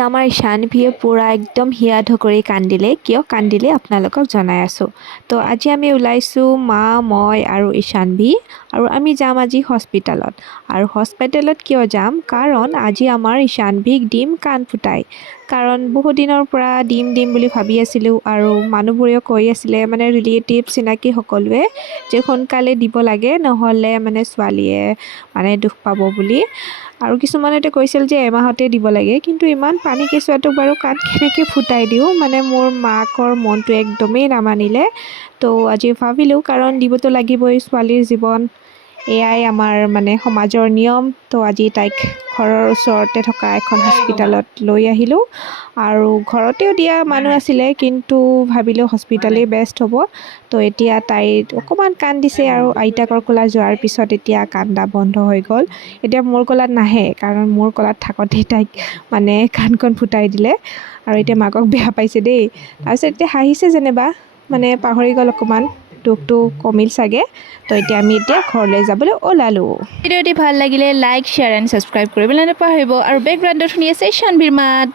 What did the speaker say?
আমাৰ শানভিয়ে পুৰা একদম হিয়া ধকৰি কান্দিলে কিয় কান্দিলে আপোনালোকক জনাই আছোঁ তো আজি আমি ওলাইছোঁ মা মই আৰু ঈশানভি আৰু আমি যাম আজি হস্পিটালত আৰু হস্পিটালত কিয় যাম কাৰণ আজি আমাৰ ঈশানভিক দিম কাণ ফুটাই কাৰণ বহুত দিনৰ পৰা দিম বুলি ভাবি আছিলোঁ আৰু মানুহবোৰেও কৈ আছিলে মানে ৰিলেটিভ চিনাকি সকলোৱে যে সোনকালে দিব লাগে নহ'লে মানে ছোৱালীয়ে মানে দুখ পাব বুলি আৰু কিছুমানেতো কৈছিল যে এমাহতে দিব লাগে কিন্তু ইমান পানী কেঁচুৱাটোক বাৰু কাণ কেনেকৈ ফুটাই দিওঁ মানে মোৰ মাকৰ মনটো একদমেই নামানিলে তো আজি ভাবিলোঁ কাৰণ দিবতো লাগিবই ছোৱালীৰ জীৱন এয়াই আমাৰ মানে সমাজৰ নিয়ম তো আজি তাইক ঘৰৰ ওচৰতে থকা এখন হস্পিটালত লৈ আহিলোঁ আৰু ঘৰতেও দিয়া মানুহ আছিলে কিন্তু ভাবিলোঁ হস্পিটালেই বেষ্ট হ'ব তো এতিয়া তাইৰ অকণমান কান্দিছে আৰু আইতাকৰ কোলাত যোৱাৰ পিছত এতিয়া কান্দা বন্ধ হৈ গ'ল এতিয়া মোৰ কোলাত নাহে কাৰণ মোৰ কোলাত থাকোঁতে তাইক মানে কাণখন ফুটাই দিলে আৰু এতিয়া মাকক বেয়া পাইছে দেই তাৰপিছত এতিয়া হাঁহিছে যেনিবা মানে পাহৰি গ'ল অকণমান দুখটো কমিল চাগে তো এতিয়া আমি ঘৰলৈ যাবলৈ ওলালোঁ ভিডিঅ'টি ভাল লাগিলে লাইক শ্বেয়াৰ এণ্ড ছাবস্ক্ৰাইব কৰিবলৈ নাপাহৰিব আৰু বেকগ্ৰাউণ্ডত শুনি আছে শানভিৰ মাত